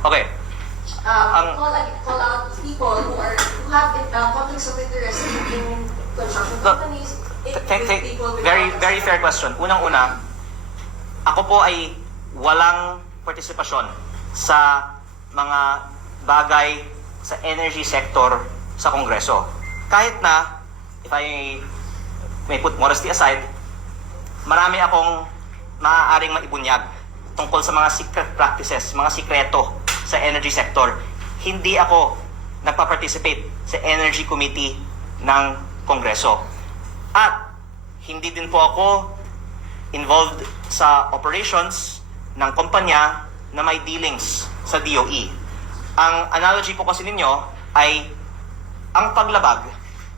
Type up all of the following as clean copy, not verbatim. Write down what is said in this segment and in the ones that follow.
Okay. Call out people who have conflicts of interest in construction companies. Very fair question. Unang-una, ako po ay walang partisipasyon sa mga bagay sa energy sector sa Kongreso. Kahit na, if I may put modesty aside, marami akong maaaring maibunyag tungkol sa mga secret practices, mga sikreto sa energy sector. Hindi ako nagpa-participate sa Energy Committee ng Kongreso. At hindi din po ako involved sa operations ng kumpanya na may dealings sa DOE. Ang analogy po kasi ninyo ay ang paglabag,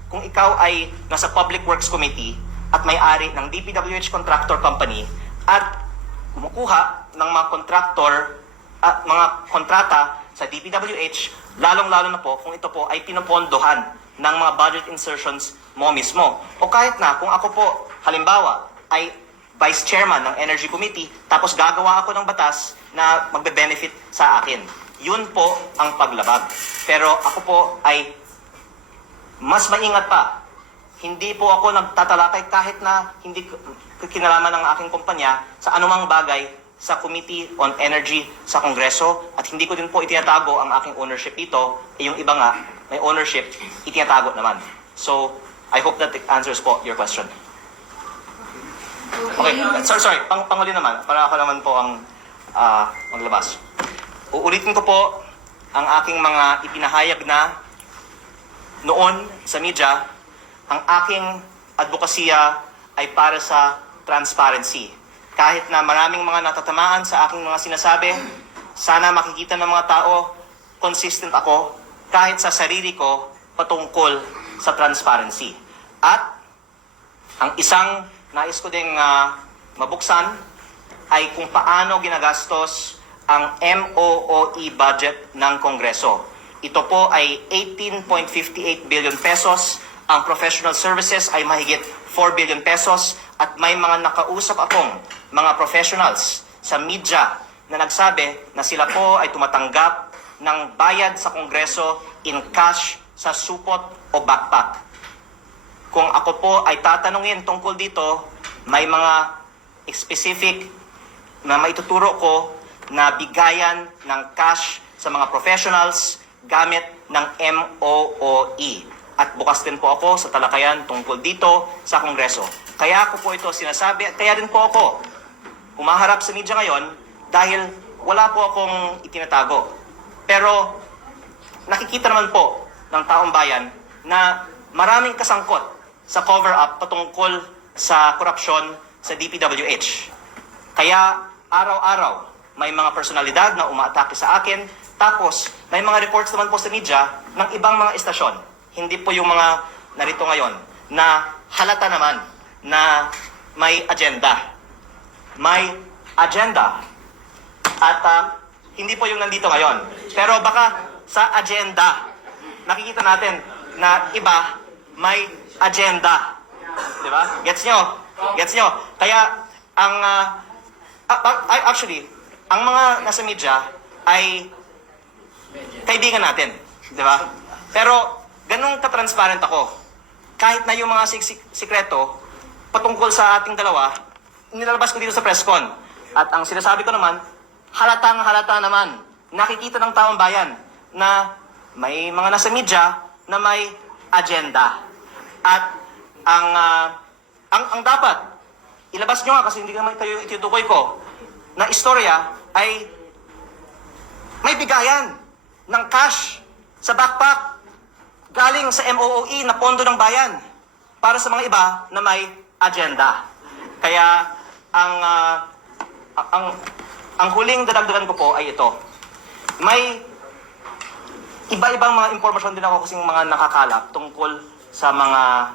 kung ikaw ay nasa Public Works Committee at may-ari ng DPWH Contractor Company at kumukuha ng mga contractor at mga kontrata sa DPWH, lalong-lalo na po kung ito po ay pinopondohan ng mga budget insertions mo mismo. O kahit na kung ako po, halimbawa, ay Vice Chairman ng Energy Committee, tapos gagawa ako ng batas na magbe-benefit sa akin. Yun po ang paglabag. Pero ako po ay mas maingat pa. Hindi po ako nagtatalakay kahit na hindi kinalaman ng aking kumpanya sa anumang bagay sa Committee on Energy sa Kongreso, at hindi ko din po itinatago ang aking ownership dito. Yung iba nga, may ownership, itinatago naman. So, I hope that it answers po your question. Okay, sorry, panghuli naman, para ako naman po ang maglabas. Uulitin ko po ang aking mga ipinahayag na noon sa media. Ang aking advokasya ay para sa transparency. Kahit na maraming mga natatamaan sa aking mga sinasabi, sana makikita ng mga tao, consistent ako, kahit sa sarili ko, patungkol sa transparency. At ang isang nais ko ding mabuksan ay kung paano ginagastos ang MOOE budget ng Kongreso. Ito po ay 18.58 billion pesos. Ang professional services ay mahigit 4 billion pesos. At may mga nakausap akong mga professionals sa media na nagsabi na sila po ay tumatanggap ng bayad sa Kongreso in cash sa supot o backpack. Kung ako po ay tatanungin tungkol dito, may mga specific na maituturo ko na bigayan ng cash sa mga professionals gamit ng MOOE. At bukas din po ako sa talakayan tungkol dito sa Kongreso. Kaya ako po ito sinasabi at kaya din po ako humaharap sa media ngayon dahil wala po akong itinatago. Pero nakikita naman po ng taong bayan na maraming kasangkot sa cover-up patungkol sa korupsyon sa DPWH. Kaya araw-araw may mga personalidad na umaatake sa akin, tapos may mga reports naman po sa media ng ibang mga estasyon. Hindi po yung mga narito ngayon na halata naman na may agenda. May agenda. At hindi po yung nandito ngayon. Pero baka sa agenda, nakikita natin na iba may agenda. Di ba? Gets nyo? Gets nyo? Kaya ang actually, ang mga nasa media ay kaibigan natin. Di ba? Pero ganun ka-transparent ako. Kahit na yung mga sikreto patungkol sa ating dalawa, nilalabas ko dito sa presscon. At ang sinasabi ko naman, halatang-halata naman. Nakikita ng taong bayan na may mga nasa media na may agenda. At ang dapat, ilabas nyo nga kasi hindi naman kayo itutukoy ko, na istorya ay may bigayan ng cash sa backpack galing sa MOOE na pondo ng bayan para sa mga iba na may agenda. Kaya ang huling dadagdagan ko po ay ito. May iba-ibang mga impormasyon din ako kasing mga nakakalap tungkol sa mga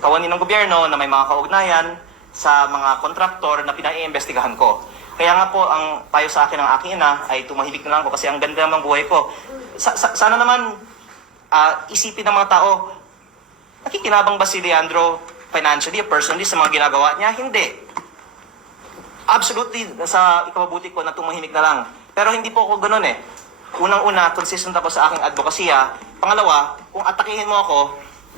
kawani ng gobyerno na may mga kaugnayan sa mga kontraktor na pinaiimbestigahan ko. Kaya nga po, ang payo sa akin ng aking ina ay tumahimik na lang ko kasi ang ganda naman buhay ko. Sana naman isipin ng mga tao, nakikinabang ba si Leandro financially, personally, sa mga ginagawa niya? Hindi. Absolutely, sa ikababuti ko na tumahimik na lang. Pero hindi po ako ganun eh. Unang-una, consistent ako sa aking advokasya. Pangalawa, kung atakihin mo ako,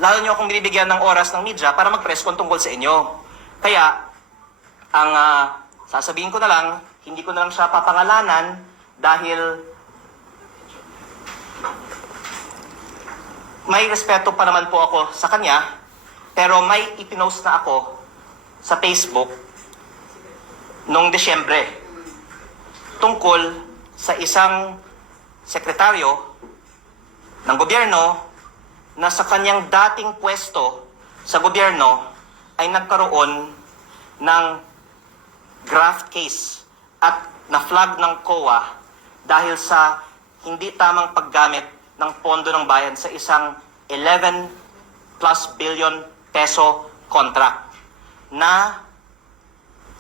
lalo niyo akong binibigyan ng oras ng media para mag-press con tungkol sa inyo. Kaya, ang sasabihin ko na lang, hindi ko na lang siya papangalanan dahil may respeto pa naman po ako sa kanya, pero may ipinost na ako sa Facebook noong Desyembre tungkol sa isang sekretaryo ng gobyerno na sa kanyang dating pwesto sa gobyerno ay nagkaroon ng graft case at na-flag ng COA dahil sa hindi tamang paggamit ng pondo ng bayan sa isang 11 plus billion peso contract na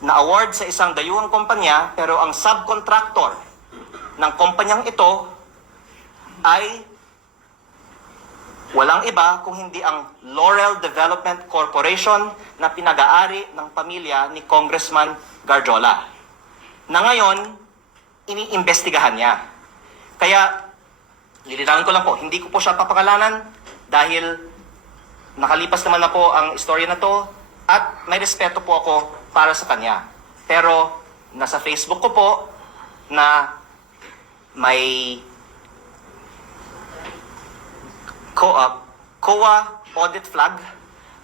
na-award sa isang dayuhang kumpanya, pero ang subcontractor ng kumpanyang ito ay walang iba kung hindi ang Laurel Development Corporation na pinag-aari ng pamilya ni Congressman Garjola, na ngayon iniimbestigahan niya. Kaya lilinawin ko lang po, hindi ko po siya papakalanan dahil nakalipas naman na po ang istorya na to at may respeto po ako para sa kanya. Pero nasa Facebook ko po na may COA audit flag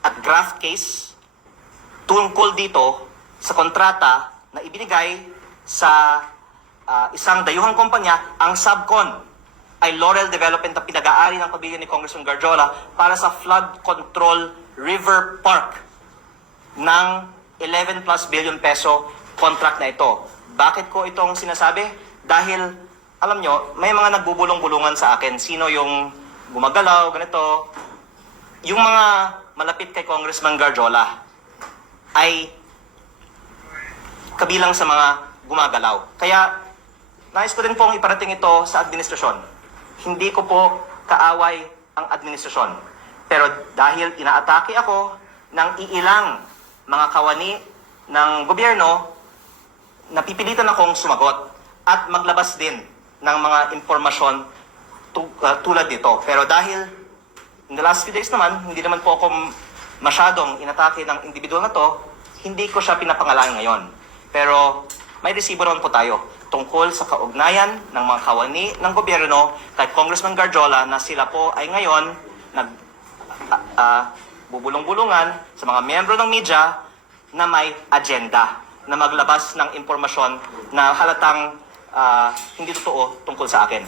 at graft case tungkol dito sa kontrata na ibinigay sa isang dayuhang kumpanya. Ang subcon ay Laurel Development na pinag-aari ng pamilya ni Congressman Garjola para sa flood control river park ng 11 plus billion peso contract na ito. Bakit ko itong sinasabi? Dahil, alam nyo, may mga nagbubulong-bulungan sa akin. Sino yung gumagalaw, ganito. Yung mga malapit kay Congressman Garjola ay kabilang sa mga gumagalaw. Kaya, nais ko din pong iparating ito sa administrasyon. Hindi ko po kaaway ang administrasyon. Pero dahil inaatake ako ng iilang mga kawani ng gobyerno, napipilitan akong sumagot at maglabas din ng mga impormasyon tulad nito. Pero dahil in the last few days naman, hindi naman po ako masyadong inatake ng individual na to, hindi ko siya pinapangalanan ngayon. Pero may resibo naman po tayo tungkol sa kaugnayan ng mga kawani ng gobyerno kay Congressman Garjola na sila po ay ngayon bubulong-bulungan sa mga miyembro ng media na may agenda na maglabas ng impormasyon na halatang hindi totoo tungkol sa akin.